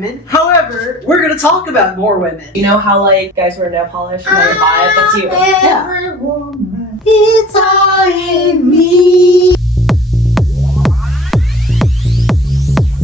women. However, we're gonna talk about more women. You know how like guys wear nail polish and they buy it? That's you. Yeah. Woman, it's all in me.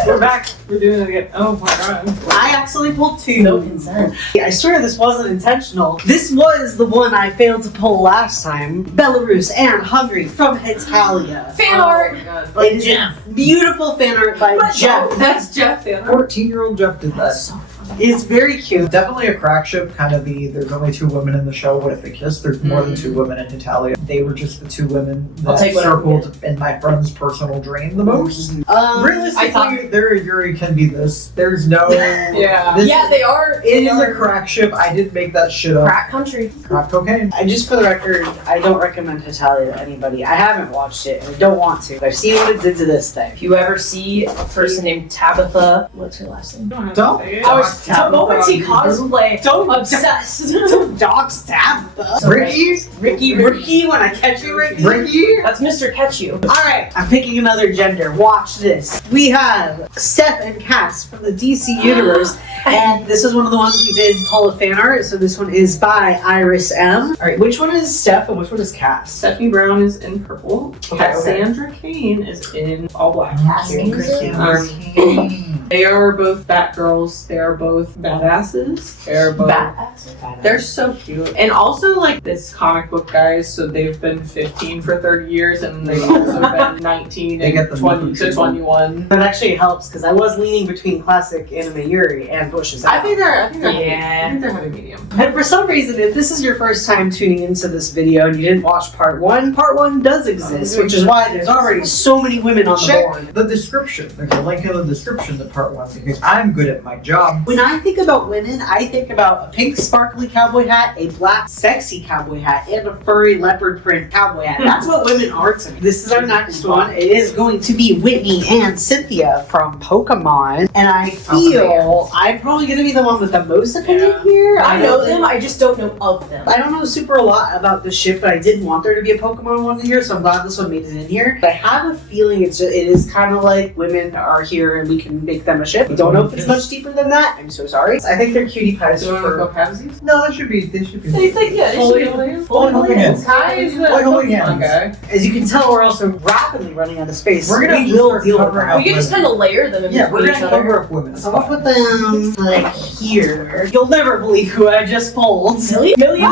We're back. We're doing it again. Oh my god. I actually pulled two. No consent. I swear this wasn't intentional. This was the one I failed to pull last time. Belarus and Hungary from Italia. Fan art. Oh my god. It is beautiful fan art by Jeff. That's Jeff. 14-year-old Jeff did that. So it's very cute. Definitely a crack ship, kind of there's only two women in the show, what if they kiss? There's more than two women in Italia. They were just the two women I'll that take whatever circled in my friend's personal dream the most. Realistically, their Yuri can be this. There's no... Yeah. Yeah, they are. It is a crack ship. I didn't make that shit up. Crack country. Crack cocaine. I just, for the record, I don't recommend Italia to anybody. I haven't watched it, and I don't want to. I've seen what it did to this thing. If you ever see a person named Tabitha, what's her last name? Don't. I was Tabitha cosplay. Don't Obsessed. Don't dog stab us. Ricky? Ricky, when I catch you, Ricky. Ricky? That's Mr. Catch You. Alright, I'm picking another gender. Watch this. We have Steph and Cass from the DC Universe, and this is one of the ones we did pull a fan art, so this one is by Iris M. Alright, which one is Steph and which one is Cass? Stephanie Brown is in purple. Okay, Cassandra Kane is in all black. Cassandra. They are both Batgirls. They are both badasses. They are both. They're so cute. And also, like, this comic book guys, so they've been 15 for 30 years, and they've also been 19 They get and the 20 movie to 21. That actually helps, because I was leaning between classic anime Yuri and Bush's. I think they're Yeah. happy medium. And for some reason, if this is your first time tuning into this video and you didn't watch part one does exist, which is why there's already so many women on the board. Check the description. There's a link in the description to part 1 because I'm good at my job. When I think about women, I think about a pink sparkly cowboy hat, a black sexy cowboy hat, and a furry leopard print cowboy hat. That's what women are to me. This is our next one. It is going to be Whitney and Cynthia from Pokemon. And I feel I'm probably going to be the one with the most opinion here. I know them, I just don't know of them. I don't know super a lot about this ship, but I did want there to be a Pokemon one here, so I'm glad this one made it in here. But I have a feeling it is kind of like women are here and we can make them a ship. I don't know if it's much deeper than that. I'm so sorry. I think they're cutie pies Do you want to go for... Pavsies? No, they should be. They should be. Fully holding hands. Kai is the Fully holding Pokemon hands. guy. As you can tell, we're also rapidly running out of space. We're gonna we will start deal with covering that. We can just kind of layer them in Yeah, we're between gonna each other. cover up women. So I'll put them like here. You'll never believe who I just pulled. Million?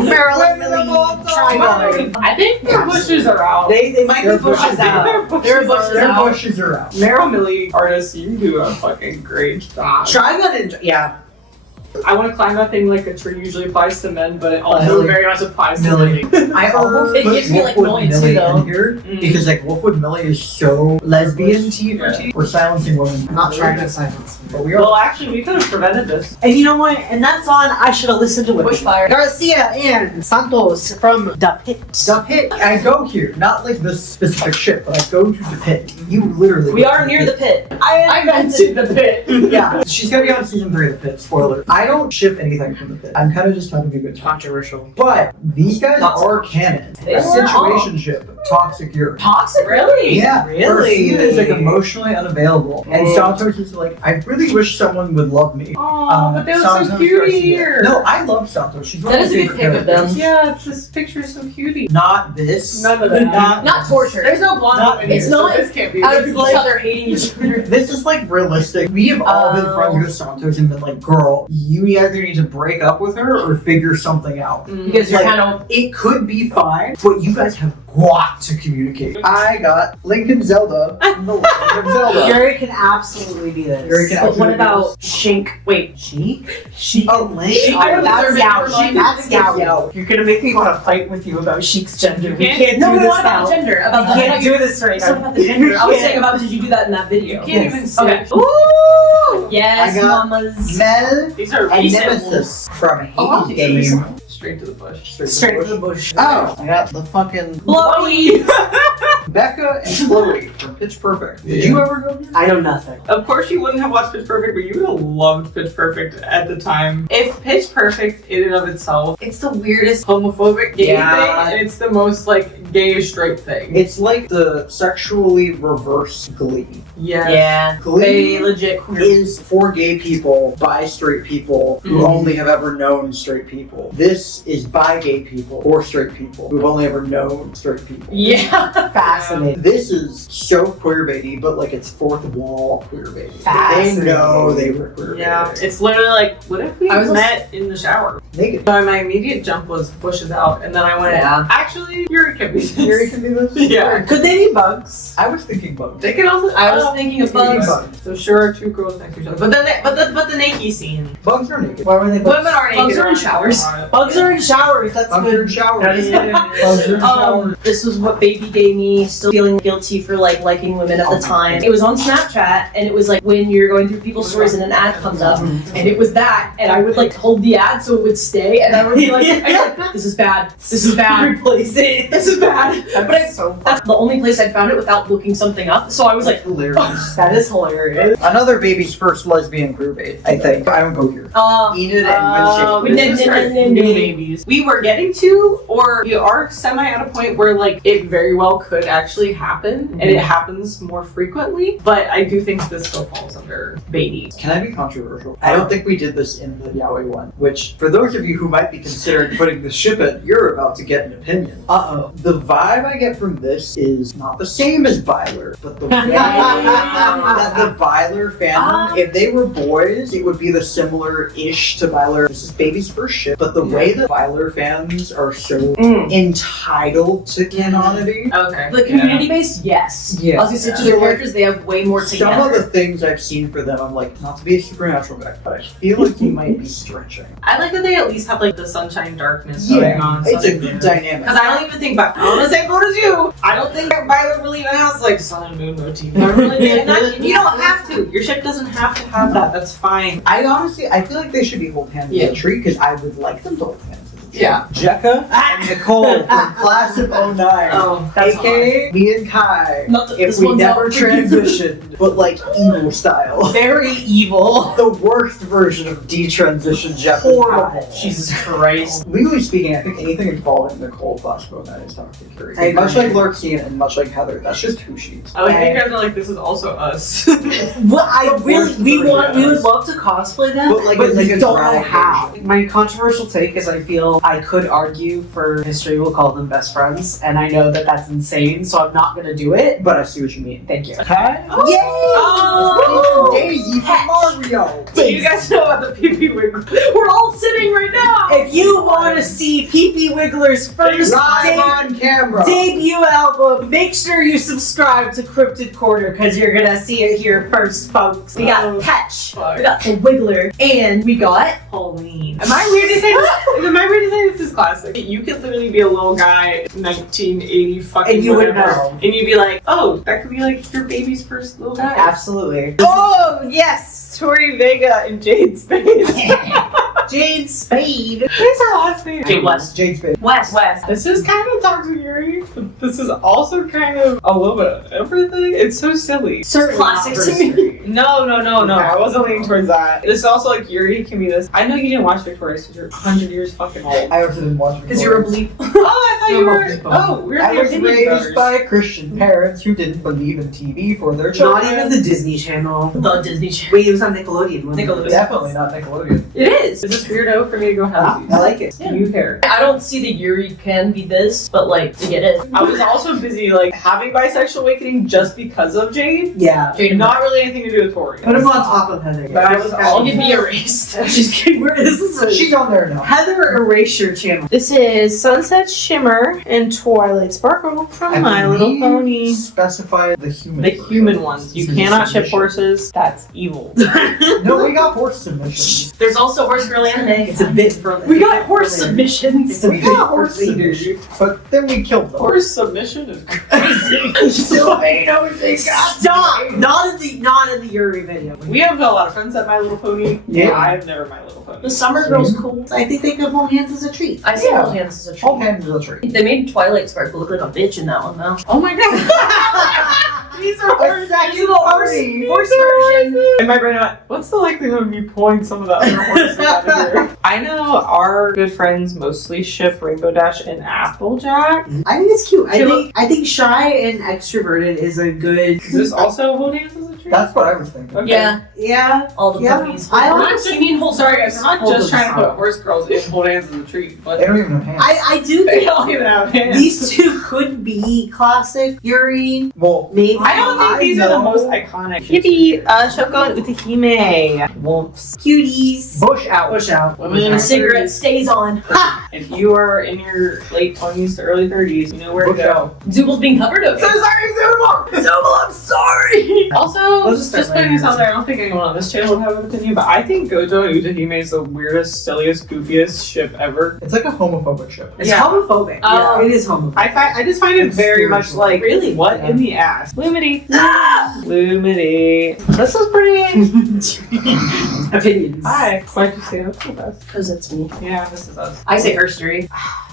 Marilyn Women of Millie all time. Trigon. I think their bushes are out. They might be Their bushes bushes out. Their bushes Their are out. bushes are out. Meryl Millie artists, you do a fucking great job. Trigon and yeah. I want to climb that thing like a tree usually applies to men, but it also Millie. very much applies to Millie. women. I almost It put gives me, like, Wolfwood Millie, too, Millie though. in here because like Wolfwood Millie is so lesbian T for Yeah. T. We're silencing women. I'm not trying to silence. But we are. Well, actually, we could have prevented this. And you know what? And that's on I Should Have Listened to Women. Bushfire. Garcia and Santos from The Pit. The pit. I go here, not like this specific ship, but I go to the pit. You literally. We go are to near the pit. I mentioned the pit. Yeah, she's gonna be on season 3 of the pit. Spoiler. I don't ship anything from the pit. I'm kind of just having a good time. Controversial. But these guys are canon. They A are. situationship, toxic Yuri. Toxic? Really? Yeah, Really? Garcia is like emotionally unavailable, and Oh. Santos is like, I really wish someone would love me. Aw, but they look so Santos cute Garcia. here. No, I love Santos. She's one That of is my a good favorite pick of them. characters. Yeah, this picture is so cutie. Not this. None of that. Not torture. There's no blonde Not- women here, it's so not this can't be. out of this each is like- other hating each other. This is like realistic. We have all been Oh. friends with Santos and been like, girl, you either need to break up with her or figure something out. Because you're Like, kind of. It could be fine, but you guys have got to communicate. I got Lincoln Zelda from the Legend of Zelda. Yuri can absolutely be this. Yuri can But what absolutely about Shink? Wait. Sheik? Sheik Oh, and Link? Sheik. I don't that's deserve it. Yao. Sheik That's is Yao. Yao. You're gonna make me want to fight with you about Sheik's gender. We can't- can't No, do no, this not about now. the gender. About We the can't do this right It's not now. about the gender. I was You saying can't. about did you do that in that video? You can't even see. Okay. Ooh! Yes, I got mamas. Mel These are and recent. Nemesis from Oh, Hades. Straight to the bush. Straight to the bush. Oh, I got the fucking Blowy! Becca and Chloe from Pitch Perfect. Did you ever go here? I know nothing. Of course you wouldn't have watched Pitch Perfect, but you would have loved Pitch Perfect at the time. If Pitch Perfect in and of itself, it's the weirdest homophobic gay Yeah. thing, and it's the most like gayish straight thing. It's like the sexually reverse Glee. Yes. Yeah. Glee They legit queer. is for gay people, by straight people who Mhm. only have ever known straight people. This is by gay people for straight people who've only ever known straight people. Yeah. Fascinating. This is so queerbaity, but like it's fourth wall queerbaity. They Fascinating. know they were queerbaity. Yeah. It's literally like, what if we I was met in the shower? Naked. So my immediate jump was bushes out, and then I went, Yeah. actually, Yuri can be this. Yuri can do this? Yeah. Could they be bugs? I was thinking bugs. They can also. I was thinking of bugs. So sure, two girls next to each other. But then, but the naked scene. Bugs are naked. Why were they bugs? Women are naked. Bugs are in around showers. the Bugs are in showers. That's Bugs are good. in showers. That is good. Bugs are in showers. This was what baby gave me, still feeling guilty for like liking women at the time. It was on Snapchat, and it was like when you're going through people's stories and an ad comes up, and it was that, and I would like hold the ad so it would stay, and I would be like, this is bad, this is bad, Replace it. this is bad. But I, so that's the only place I found it without looking something up, so I was like, Hilarious. That is hilarious. Another baby's first lesbian group bait, I think. I don't go here. Enid and no, Winship. no. babies. We were getting to, or we are semi at a point where like it very well could actually happen, and it happens more frequently. But I do think this still falls under baby. Can I be controversial? I don't think we did this in the Yaoi one, which, for those of you who might be considering putting the ship in, you're about to get an opinion. Uh-oh. The vibe I get from this is not the same as Byler, but the way that the Byler fandom, if they were boys, it would be the similar-ish to Byler. This is baby's first ship, but the way the Byler fans are so entitled to canonity. Okay. The community-based, yes. Yeah. I was gonna say, to their characters, they have way more together. Some of the things I've seen for them, I'm like, not to be a supernatural guy, but I feel like you might be stretching. I like that they at least have like the sunshine darkness going on. It's a good dynamic. Because I don't even think I'm on the same boat as you. I don't think Byler really even has like sun and moon motif. I really and you don't have to. Your ship doesn't have to have that. That's fine. I feel like they should be hold hands in the tree because I would like them to hold hands in the tree. Yeah. Jekka and Nicole from Class of 09. Oh, that's AKA me and Kai. Not that If this we one's never out for you. transitioned, but like evil style. Very evil. The worst version of detransition Jeff Horrible. and Kai. Jesus Christ. Legally speaking, I think anything involving Nicole Class of 09 is toxic. I agree. Much like Larkine and much like Heather, that's just who she is. I like that you guys are like, this is also us. Well, I really, we would love to cosplay them, But, like, but it's like we a don't know drag how. version. My controversial take is I feel I could argue for history will call them best friends, and I know that that's insane, so I'm not gonna do it. But I see what you mean. Thank you. Kai? Yay! Oh! Daisy from Mario! Do you guys know about the pee-pee wiggle? We're all sitting right now. If you want to see Pee-Pee Wiggler's first Live on camera! debut album, make sure you subscribe to Cryptid Corner because you're gonna see it here first, folks. We got Patch, we got the Wiggler, and we got Pauline. Am I weird to say this? Am I weird to say this is classic? You could literally be a little guy, 1980 fucking And you would whatever, know. and you'd be like, oh, that could be like your baby's first little guy. absolutely Oh yes, Tori Vega and Jade Spade. Jade Spade. What's her last name? Jade West. Jade Spade. West. This is kind of toxic, Yuri. But this is also kind of a little bit of everything. It's so silly. Certainly Classic not to me. very No. I wasn't leaning towards that. This is also like Yuri can be this. I know you didn't watch Victorious because you're 100 years fucking old. I also didn't watch it. Because you're a bleep. Oh, I thought you I'm were. a bleep. Oh, we're I was opinion raised voters. by Christian parents who didn't believe in TV for their children. Not even the Disney Channel. The Disney Channel. Wait, it was on Nickelodeon. wasn't it? Nickelodeon. Definitely not Nickelodeon. It is. Is this weirdo for me to go have these? I like it. Yeah. You care. I don't see that Yuri can be this, but like, to get it. I was also busy like having bisexual awakening just because of Jade. Yeah. Jade Not really anything to do with Tori. Put him on top of Heather. But I was all You'd be erased. She's kidding. This is a She's on there now. Heather Erasure channel. This is Sunset Shimmer and Twilight Sparkle from I My Little believe Pony. Specify the human. The version. human ones. You This is cannot ship submission. horses. That's evil. No, we got horse submissions. There's also horse girl anime. It's a bit for We got horse submissions. It's a We bit got for horse leaders. submissions, but then we killed them. Horse submission is crazy. Stop! Not not in the Yuri video. We have a lot of friends at My Little Pony. Yeah. I've never My Little Pony. The summer girl's cool. I think they could hold hands as a treat. I see Yeah. Hold Hands as a treat. Hold hands is a treat. They made Twilight Sparkle look like a bitch in that one though. Oh my god. These are horse. You the horse version. In my brain, I went, what's the likelihood of me pulling some of the other horses out of here? I know our good friends mostly ship Rainbow Dash and Applejack. I think it's cute. I think shy and extroverted is a good. Is this also Hold Hands as a treat? That's what I was thinking. Okay. Yeah, Yeah. all the Yeah. puppies. I I'm also- not mean hold. Sorry guys. I'm not Hold just them trying to put out. horse girls in Hold Hands as a treat, but They don't even have hands. I do they think don't even have hands. these two could be classic Yuri. Well, Maybe. I don't think these are the most iconic. Yippee! Shoko Utahime. Wolves. Cuties. bush out. Push out. Women in The their cigarette 30s. stays on. If you are in your late 20s to early 30s, you know where to Bush go. out. Zubal's being covered up. sorry, Zubal! Zubal, I'm sorry! Also, Let's just just start putting this later. out there, I don't think anyone on this channel would have an opinion, but I think Gojo and Utahime is the weirdest, silliest, goofiest ship ever. It's like a homophobic ship. It's Yeah. homophobic. Oh. Yeah, it is homophobic. I just find it It's very much spiritual. like, Really? what Yeah. in the ass? Lumity. Lumity. This is pretty. Opinions. Hi. Why'd you say that's with us? Because it's me. Yeah, this is us. I say herstory.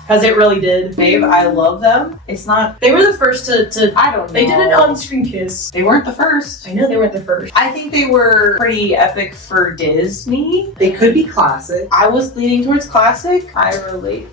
Because it really did. Babe, I love them. It's not, They were the first to I don't know. they did an on-screen kiss. They weren't the first. I know they weren't the first. I think they were pretty epic for Disney. They could be classic. I was leaning towards classic. I relate,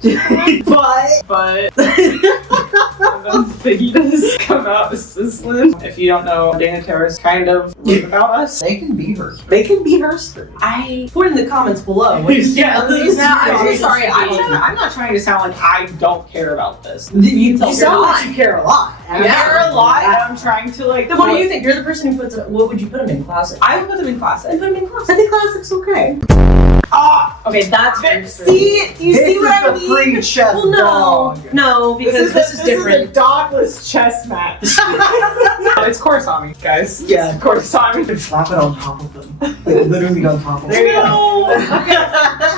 But but the fajitas come out sizzling. If you don't know, Dana Terrace kind of wrote about us. They can be hers. they can be herstory. I Put in the comments below. Yeah, I'm so Yeah. sorry. I'm not trying to sound like I don't care about this. You You're sound not. like you care a lot. I care a lot, and I'm trying to like. Then what do you think? You're the person who puts it. What would you put them in? Classic. I would put them in classic. I'd put them in I classic. think classic's okay. Ah, Okay, that's see, do you This see is what I the mean? free chess Well, no, dog. no, because this is different. a dogless chess match. It's Korosami, guys. Yeah. It's Korosami. Slap it on top of them. Like, literally on top of There you them. go.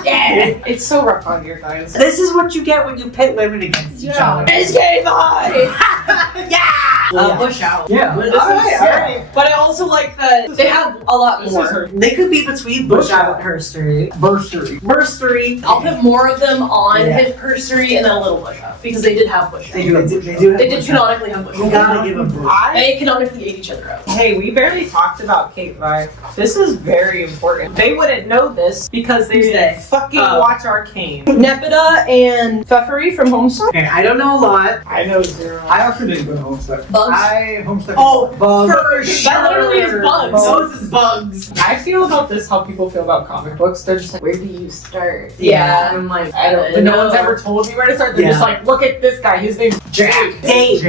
Yeah. It's so rough on here, guys. This is what you get when you pit women against each Yeah. other. SK vibe. Yeah. Push out. Yeah. This Alright, is- alright. But I also like that they have a lot This is more. her. They could be between Bush Out and Herstory. Bursary. Burstery. I'll put more of them on Yeah. his herstory and then a little push out because they did have push out. They do have Bush Out. They did canonically have push We out. gotta give them Bush. They canonically ate each other out. Hey, we barely talked about Kate Vi. This is very important. They wouldn't know this because they Who's didn't they? fucking watch Arcane. Nepeta and Pfeffery from Homestuck. Okay, I don't know a lot. I know zero. I also didn't go to Homestuck. Bugs. I Homestuck. Oh, Bugs. for sure. That literally is bugs. Those is bugs. I feel about this how people feel about comic books. They're just like, where do you start? Yeah. I'm like, I don't. But no one's ever told me where to start. They're just Yeah. like, look at this guy. His name's Jack. Dave.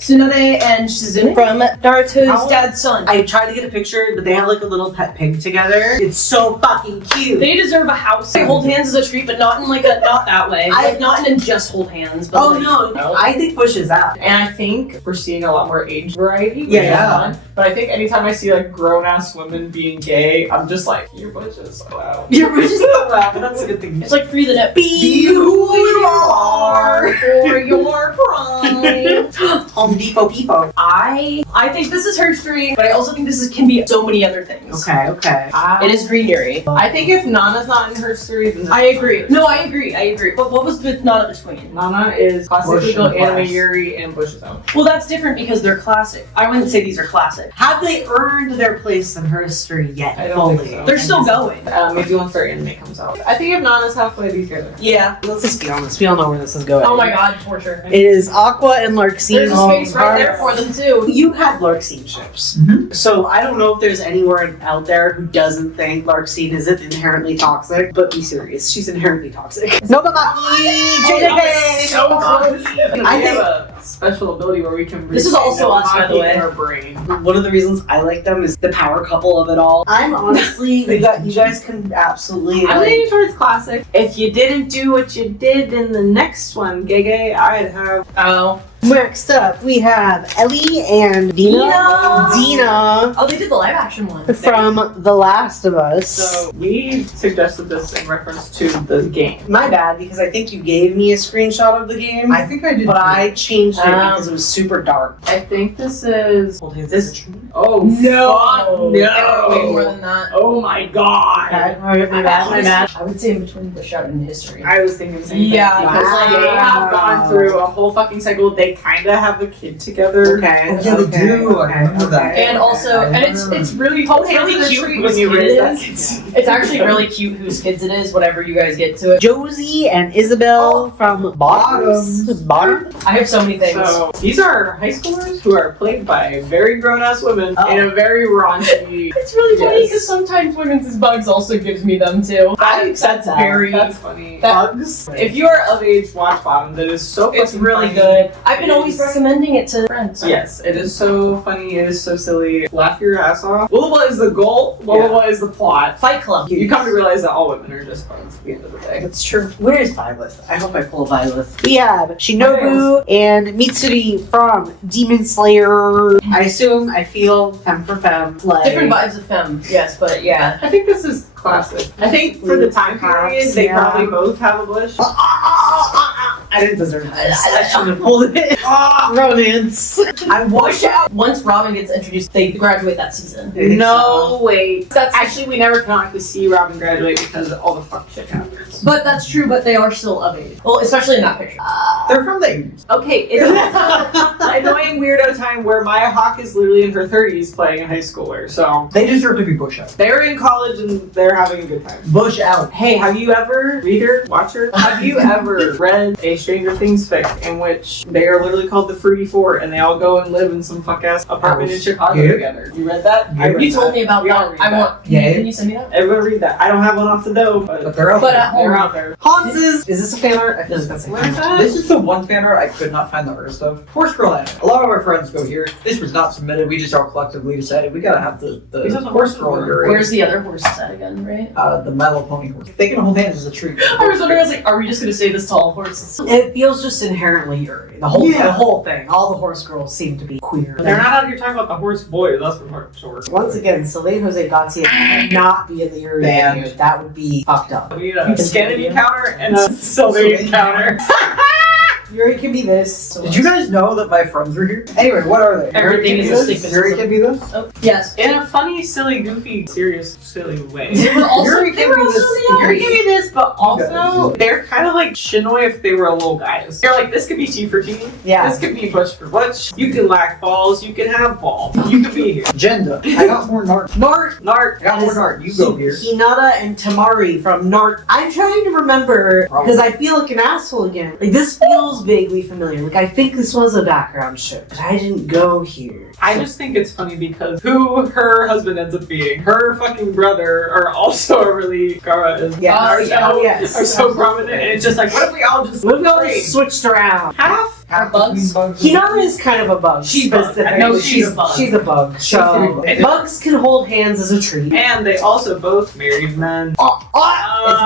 Tsunade and Shizune from Naruto's How- dad's son. I tried to get a picture, but they have like a little pet pig together. It's so fucking cute. They deserve a house. They hold hands as a treat, but not in like a not that way. Like not in a just hold hands. But Oh like, no, I think Bush is out. And I think we're seeing a lot more age variety. which Yeah, is yeah. fun. But I think anytime I see like grown ass women being gay, I'm just like, your bush is so out. You're just so out, but that's a good thing. It's like free the net. Be who you are. For your pride. Home Depot people. I think this is her stream, but I also think can be so many other things. Okay, okay. It is Green Yuri. I think if Nana's not in her series, then I agree. No, I agree. But what was with Nana between? Nana is classically Bush built and anime Class. Yuri and Bush is out. Well, that's different because they're classic. I wouldn't say these are classic. Have they earned their place in her history yet? I don't fully? think so. They're still going. Maybe once their anime comes out. I think if Nana's halfway, these guys are. Yeah. Let's just be honest. We all know where this is going. Oh my god, torture. It is Aqua and Larxene. There's a space right there for them too. You had Larxene ships. Mhm. So I don't know if there's anyone out there who doesn't think Larxene isn't inherently toxic, but be serious. She's inherently toxic. Nobamaki! JJK! So good. I We think- have a special ability where we can. This is also us, by the way. In our brain. One of the reasons I like them is the power couple of it all. I'm honestly, you guys can absolutely. I'm like, leaning towards classic. If you didn't do what you did in the next one, Gege, I'd have. Oh. Next up, we have Ellie and Dina. Dina Oh, they did the live action one. from The Last of Us. So we suggested this in reference to the game. My bad, because I think you gave me a screenshot of the game, I think I did. but I changed it Um, because it was super dark. I think this is. This. Oh No. fuck, Way more no! than that. Oh my god! Okay, alright, my bad, my bad. I would say in between the shout and history. I was thinking the same thing. Yeah, Because like they have gone through a whole fucking cycle. They kind of have a kid together. Okay. Oh, yeah, they okay, do. I remember that. okay. And also, and it's really cute when you raise that kid. It's actually really cute whose kids it is. Whatever you guys get to it. Josie and Isabel from Bottoms. Bottom? I have so many things. So these are high schoolers who are played by very grown-ass women in a very raunchy. It's really funny Yes. because sometimes Women's Bugs also gives me them too. That's very. That's funny. Bugs. If you are of age, watch Bottom. That is so fucking It's really funny. good. I've been It always is- recommending it to friends. Yes, it is so funny. It is so silly. Laugh your ass off. What is the goal? What is the plot? Fight Club. You come to realize that all women are just bugs at the end of the day. That's true. Where is Violet? I hope I pull Violet. We have Shinobu and Mitsuri from Demon Slayer. I assume, I feel, femme for femme. Like, Different vibes of femme, yes, but yeah. I think this is classic. I think for the time period, they Yeah. probably both have a bush. I didn't deserve this. I shouldn't have pulled it. Romance. I watch out. Once Robin gets introduced, they graduate that season. No, wait. That's actually we never can actually see Robin graduate because all the fuck shit happens. But that's true, but they are still of age. Well, especially in that picture. They're from the 80s. Okay, it's an annoying weirdo time where Maya Hawke is literally in her 30s playing a high schooler. So They deserve to be bush out. they're in college and they're having a good time. Bush out. Hey, have you ever, reader, watcher, have you ever read a Stranger Things fic in which they are literally called the Fruity Four and they all go and live in some fuck ass apartment in Chicago Yeah. together? You read that? Yeah. I read You told that. me about We all that. read I that. want. Yeah. Can you send me that? Everybody read that. I don't have one off the dome, But but they're out But there. at home. they're out there. Hans's. Is this a fan art? I was gonna say. What is that? This is the one fan art I could not find the artist of. Horse Girl anime. A lot of our friends go here. This was not submitted. We just all collectively decided we gotta have the These are the Horse horses Girl were- Yuri. Where's the other horse at again, right? The Mellow Pony horse? They can hold hands as a treat. I was wondering, I was like, are we just gonna say this to all horses? It feels just inherently Yuri. The whole, Yeah. the whole thing. All the horse girls seem to be queer. They're not out here talking about the horse boys. That's for sure. Once again, Celine Jose Gatia would not be in the Yuri Banned. video. That would be fucked up. We need a Scandinavian counter and a Sylvanian counter. Yuri can be this. Did you guys know that my friends were here? Anyway, what are they? Everything is a stigmatism. Yuri can be this? Oh, yes. In a funny, silly, goofy, serious, silly way. They were also, Yuri they can were be also this. the You're giving this, but also guys. they're kind of like Shinoi if they were little guys. You're like, this could be T for T. Yeah. This could be Bush for Butch. You can lack balls. You can have balls. You could be here. Genda. I got more Nart. Nart. Nart. I got more Nart. You go here. Hinata and Tamari from Nart. I'm trying to remember because I feel like an asshole again. Like this feels vaguely familiar. Like I think this was a background show, but I didn't go here. I just think it's funny because who her husband ends up being, her fucking brother, are also really Gara and Yeah. are so, Yes. are so prominent. And it's just like, what if we all just We've all trade? switched around. half? Half bugs. Hinata is kind of a bug. She's a bug. specifically. No, she's a bug. She's a bug. So And- bugs can hold hands as a treat. And they also both married men. It's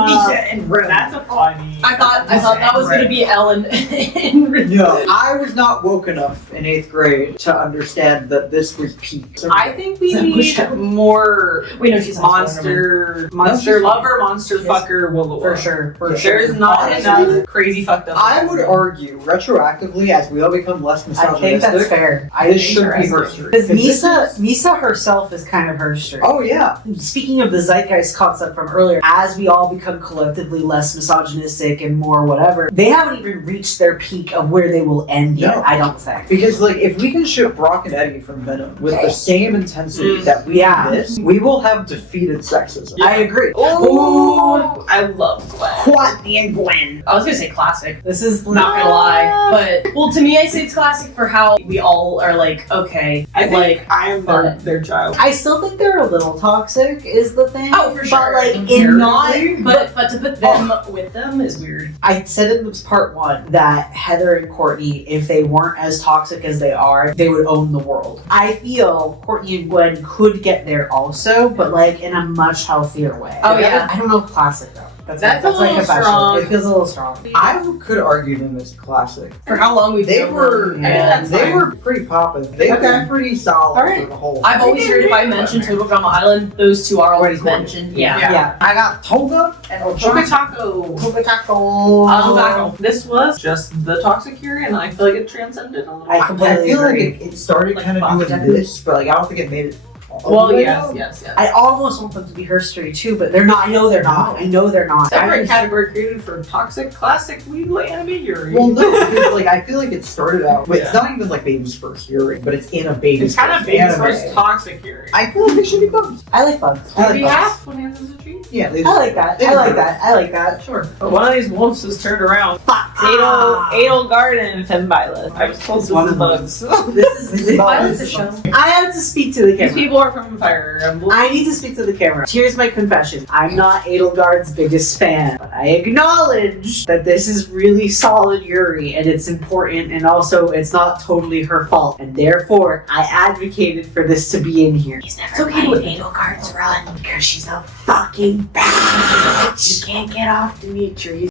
Misha and Ren. That's a funny. I thought that was gonna be Ellen and No, I was not woke enough in 8th grade to understand that this was peak. So I think we Is that need Michelle? more Wait, no, she's monster she's- lover, monster Yes. fucker, Will For sure. For Yeah. sure. There's not Honestly, enough crazy fucked up. I would argue, retroactively, as we all become less I think that's misogynistic, fair. this should be her Interesting. streak. Because This Misa herself is kind of her streak. Oh yeah. Speaking of the zeitgeist concept from earlier, as we all become collectively less misogynistic and more whatever, they haven't even reached their peak of where they will end yet, No. I don't think. Because like if we can ship Brock and Eddie from Venom with the same intensity Mm. that we Yeah. do this, we will have defeated sexism. Yeah. I agree. Ooh, I love Gwen. Quanti and Gwen. I was gonna say classic. This is Not gonna lie, but well, to me, I say it's classic for how we all are like, okay, I think like, I am their child. I still think they're a little toxic, is the thing. oh, for sure, But like in not, but to put them with them is weird. I said in this part one that Heather and Courtney, if they weren't as toxic as they are, they would own the world. I feel Courtney and Gwen could get there also, but like in a much healthier way. Oh, yeah. I don't know if classic though. That's a like little confession. strong. It feels a little strong. I could argue them as classic. For how long we've They known were, them. that's they fine. were pretty poppin'. They Okay. were pretty solid Alright. for the whole. I've always heard if I mention Togo Drama Island, those two are always mentioned. Yeah. Yeah. I got Toga and Choco Ochaka. Taco. Toga Taco. This was just the Toxic Yuri, and I feel like it transcended a little. I I completely feel agree. like it started Like kind of Bob doing this, but like I don't think it made it. all the Well, way yes, out. yes. I almost want them to be her story too, but they're not. I know they're not. I know they're not. Separate category created for toxic classic legal anime Yuri. Well, no, because like I feel like it started out. But it's not even like baby's first hearing, but it's in a baby's. it's kind of first baby's anime. first toxic Yuri. I feel like they should be bugs. I like bugs. I Maybe like bugs. half when hands is a tree. Yeah, they I like that. I like that. I like that. Sure. But one of these wolves has turned around. Ah. Adel Garden Fembilis. I was told this One is of bugs. This is Violence is shown. I have to speak to the These camera. people are from Fire Emblem. I need to speak to the camera. Here's my confession. I'm not Edelgard's biggest fan, but I acknowledge that this is really solid Yuri and it's important, and also it's not totally her fault, and therefore I advocated for this to be in here. He's never It's okay to Edelgard's run because she's a fucking bitch. You can't get off Dimitri.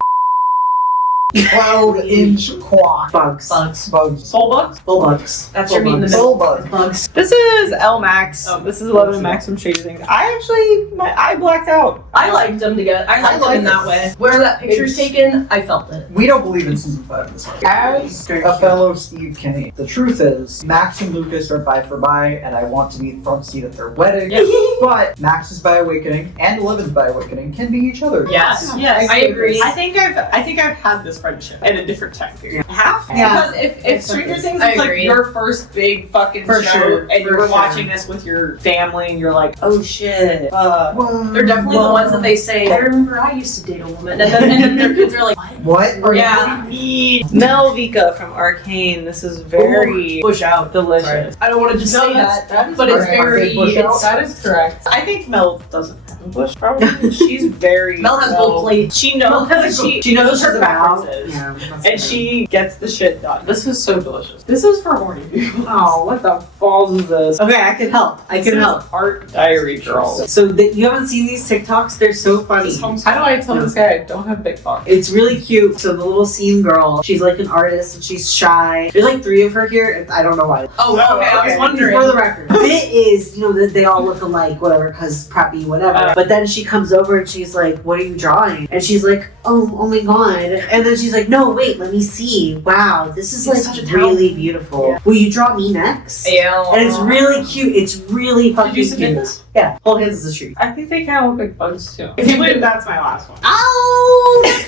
12-inch quack. Bugs. bugs. Soul bugs? Full bugs. That's Full your meat in the bugs. middle. Soul bugs. Bugs. This is L Max. This is 11 Max from Shady Things. I blacked out. I liked them together. I liked them in that way. Where that picture's taken, I felt it. We don't believe in season 5 of this one. As a fellow Steve Kenny, the truth is, Max and Lucas are bi for bi, and I want to be front seat at their wedding. Yeah. But Max's bi awakening and 11's bi awakening can be each other. Yes, yes. I agree. I think I've had this friendship at a different time period. Half? Yeah. Because if Stranger Things I is like agree. your first big fucking For show, sure, and for you were sure. watching this with your family, and you're like, oh shit. They're definitely the ones that they say, I remember I used to date a woman. And then their kids are like, what? What? Yeah. Melvika from Arcane. This is very Push out. delicious. I don't want to just say that, but it's very. That is correct. I think Mel doesn't have a bush. Probably she's very. Mel has gold plate. She knows. Mel has a She knows her about. preferences. Yeah, that's And good. she gets the shit done. This is so delicious. This is for horny people. Oh, What the balls is this? Okay, I can help. I can help. Art diary girl. So you haven't seen these TikToks? They're so funny. How do I tell this guy I don't have big talk? It's really cute. So the little scene girl, she's like an artist and she's shy. There's like 3 of her here. And I don't know why. Oh, okay. I was wondering. For the record, Bit is, that they all look alike, whatever, because preppy, whatever. But then she comes over and she's like, "What are you drawing?" And she's like, "Oh my god!" And then she's like, "No, wait, let me see. Wow, this is You're like such a really beautiful. Yeah. Will you draw me next?" Yeah. And it's really cute. It's really fucking Did you submit cute. this? Yeah, hold hands is the truth. I think they kind of look like bugs too. If you win, that's my last one. Oh,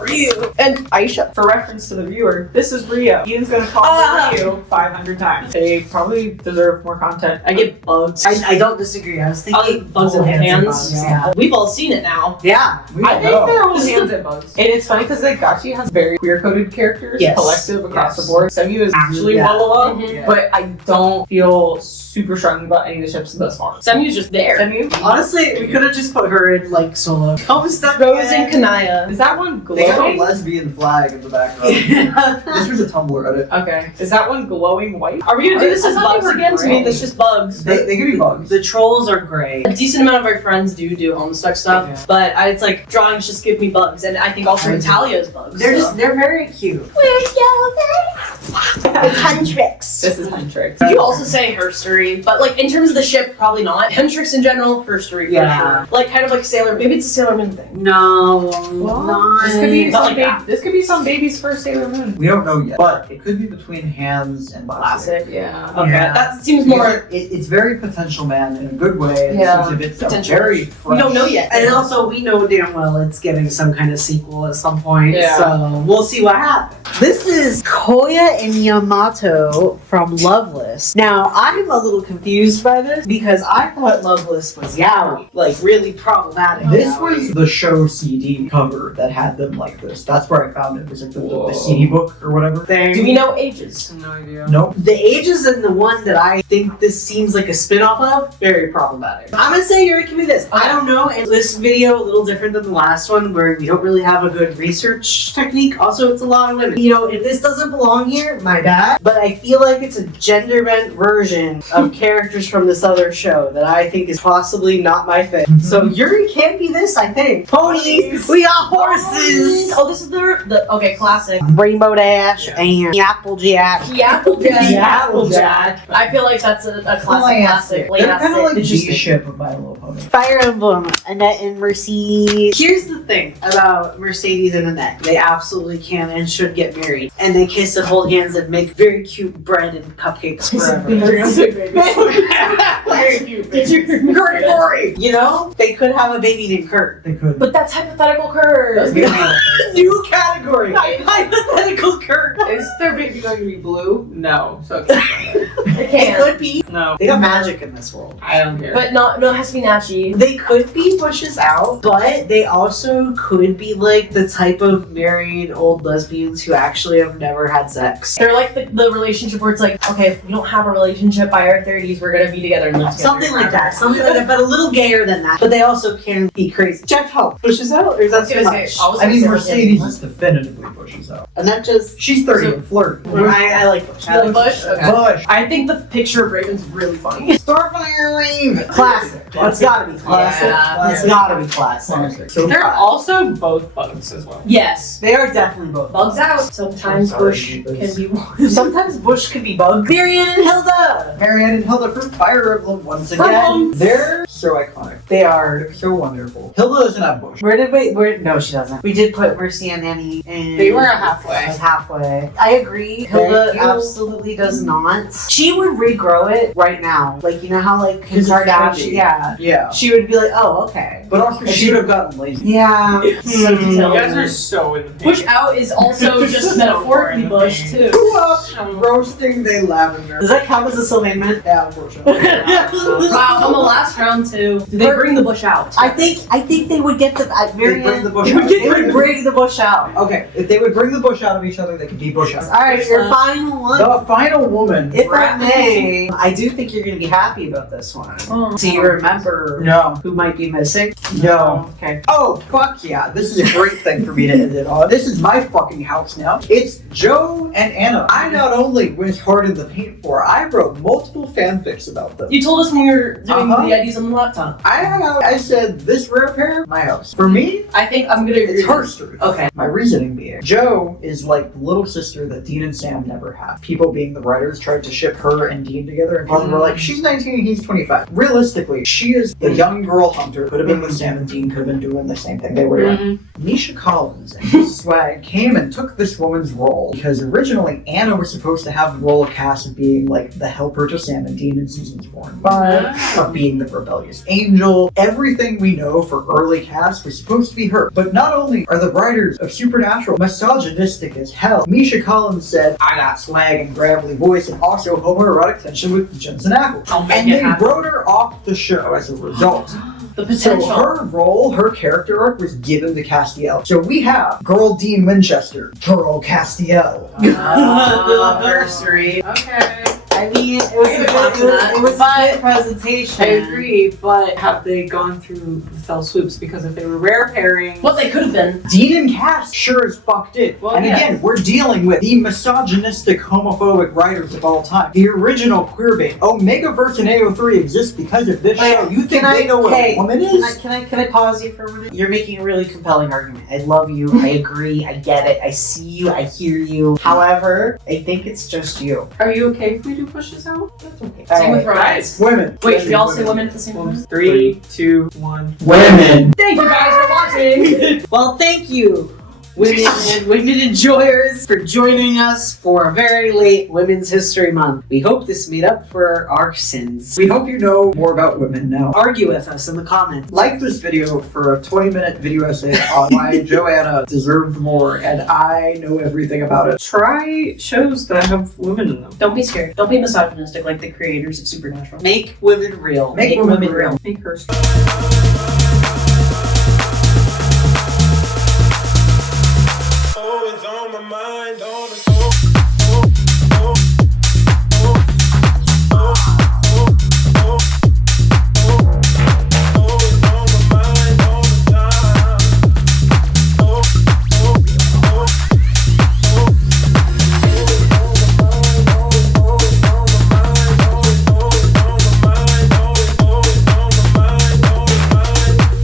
Ryu and Aisha. For reference to the viewer, this is Rio. Ian's gonna call Ryu 500 times. They probably deserve more content. I get bugs. I don't disagree. I was thinking I'll get bugs in hold hands. and bugs, Yeah. We've all seen it now. Yeah. I think they're all hands at bugs. And it's funny because like Gachi has very queer-coded characters, Yes. collective across Yes. the board. Semu is actually Yeah. Wallowa, Mhm. but I don't feel super strongly about any of the ships thus far. Semu's just there. Semu? Honestly, we could have just put her in like solo. Homestuck Rose and Kanaya. Is that one They got a glowing? lesbian flag in the background. This was a Tumblr edit. Okay. Is that one glowing white? Are we gonna do this I as thought they bugs were again? To me, gray. that's just bugs. They could be bugs. The trolls are gray. A decent amount of our friends do Homestuck stuff, Yeah. but it's like drawings just give me bugs, and I think also Natalia's bugs. They're very cute. It's Huntrix. This is Huntrix. You could also say herstory, but like in terms of the ship, probably not. Huntrix in general, herstory for Yeah. sure. Like kind of like Sailor. Maybe it's a Sailor Moon thing. No, This could be Not some like that. this could be some baby's first Sailor Moon. We don't know yet, but it could be between hands and Classic. Yeah. Okay, Yeah. that seems more. It's very potential man in a good way. and Yeah, since if it's a potential. very We don't fresh- know yet. And also, we know damn well it's getting some kind of sequel at some point, Yeah. so we'll see what happens. This is Koya and Yamato from Loveless. Now, I'm a little confused by this because I thought Loveless was yaoi, like really problematic. This yaoi. was the show CD cover that had them like this. That's where I found it. It was like the Whoa. CD book or whatever. thing. Do we know ages? No idea. Nope. The ages in the one that I think this seems like a spin-off of, very problematic. I'm gonna say Yuri, give me this. I don't know, and this video a little different than the last one where we don't really have a good research technique. Also, it's a lot of women. If this doesn't belong here, here, my bad. But I feel like it's a gender bent version of characters from this other show that I think is possibly not my fit. So Yuri can be this, I think. Ponies! We got horses! Oh, this is the okay, classic. Rainbow Dash and Applejack. The Applejack. The Applejack. I feel like that's a classic. They're kind of like the Interesting. G-ship of My Little Pony. Fire Emblem, Annette and Mercedes. Here's the thing about Mercedes and Annette. They absolutely can and should get married. And they kiss and hold hands and make very cute bread and cupcakes forever. Very cute. Did you? Gregory! You know, they could have a baby named Kurt. They could. But that's hypothetical curve. New category! Hypothetical Kurt! Is their baby going to be blue? No. So It It can. could be. no. They got magic in this world. I don't care. But no, it has to be Nachi. They could be pushes out, but they also could be like the type of married old lesbians who actually have never had sex. They're like the relationship where it's like, okay, if we don't have a relationship by our 30s, we're gonna be together and live together. Something like that. Something like that, but a little gayer than that. But they also can be crazy. Jeff, how pushes out? Or is that too much? I mean, Mercedes is definitively Bush's out. And that just... She's 30 So- and flirting. I like Bush. You like Bush? Okay. Bush. I think the picture of Raven's really funny. Starfire Raven. Classic. That's gotta be classic. Yeah. That's gotta be classic. Classic. So They're also both bugs as well. Yes. They are definitely both. Bugs out. Sometimes I'm sorry, Bush this- can be more. Sometimes Bush could be bug. Marianne and Hilda. Marianne and Hilda from Fire Emblem once For again. once. They're so iconic. They are. They're so wonderful. Hilda doesn't have Bush. Where did we? Where? No, she doesn't. We did put Mercy and Annie in. They were halfway. Halfway. I agree. Hilda Thank you. absolutely does not. She would regrow it right now. Like, you know how like Kim Because it's Kardashian. trendy. Yeah. Yeah. She would be like, oh, okay. But also, she would have gotten lazy. Yeah. So You detailed. guys are so in the pink. Push out is also just metaphorically Bush too. Roasting the lavender. Does that count as a Sylvain? Yeah, unfortunately. Wow, on the last round too. Did they bring the Bush out? I think they would get the They'd bring the bush They out. would bring the bush out. Okay, if they would bring the bush out of each other, they could de-bush out. All right, your final one. The final woman. If I may, I do think you're going to be happy about this one. Oh. Do you remember No. who might be missing? No. Okay. Oh, fuck yeah. This is a great thing for me to end it on. This is my fucking house now. It's Joe and Anna. I not only went hard in the paint for, I wrote multiple fanfics about them. You told us when we were doing Uh-huh. the IDs on the laptop. I said, this rare pair, my house. For me, I think I'm gonna agree. it's her story. Okay. My reasoning being, Joe is like the little sister that Dean and Sam never had. People being the writers tried to ship her and Dean together, and people were like, she's 19 and he's 25. Realistically, she is the young girl hunter. Could have been with Sam and Dean, could have been doing the same thing. They were young. Misha Collins and Swag came and took this woman's role because originally Anna was supposed to have the role of Cass of being like the helper to Sam and Dean in seasons 4 and 5, of being the rebellious angel. Everything we know for early Cass was supposed to be her. But not only are the writers of Supernatural misogynistic as hell, Misha Collins said, I got swag and gravelly voice and also homoerotic tension with Jensen Ackles. I'll make And it they happen. wrote her off the show as a result. The So potential. her role, her character arc was given to Castiel. So we have Girl Dean Winchester, Girl Castiel. Nursery. Okay. I mean, it I could talk to that. was a good presentation. I agree, but have they gone through the fell swoops? Because if they were rare pairing, What they could have been. Dean and Cass sure as fuck did. Well, and yes. again, we're dealing with the misogynistic, homophobic writers of all time. The original queerbait. Omegaverse and AO3 exist because of this show. You think they know what a woman is? Can I pause you for a minute? You're making a really compelling argument. I love you. I agree. I get it. I see you. I hear you. However, I think it's just you. are you okay if we do pushes out? That's okay. Same with Alright. romance. Women. Wait, should we all say women at the same time? 3, 2, 1. Women. Thank you guys for watching. Well, thank you, women and women enjoyers, for joining us for a very late Women's History Month. We hope this made up for our sins. We hope you know more about women now. Argue with us in the comments. Like this video for a 20-minute video essay on why Joanna deserved more, and I know everything about it. Try shows that have women in them. Don't be scared. Don't be misogynistic like the creators of Supernatural. Make women real. Make women real. Make her.